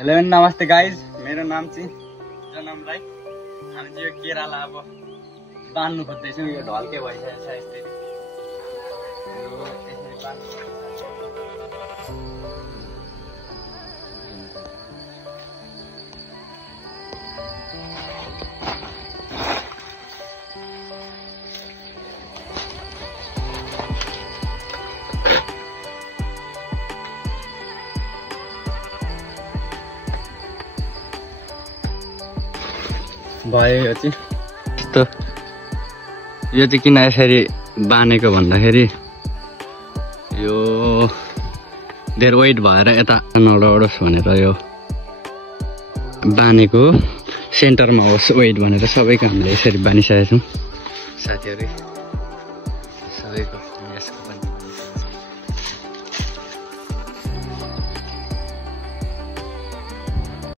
Hello नमस्ते guys, मेरो नाम चाहिँ जनम राई। हामी चाहिँ यो केरालाई अब बाँध्नु खोज्दैछौँ। यो ढल्के भइसकेको छ यसरी। भयो यो चाहिँ यस्तो। यो चाहिँ किन यसरी बाँधेको भन्दाखेरि यो धेर वेट भएर यता नडोस् भनेर यो बाँधेको सेन्टरमा होस् वेट भनेर सबैको हामीले यसरी बाँधिसकेका छौँ साथीहरू सबैको।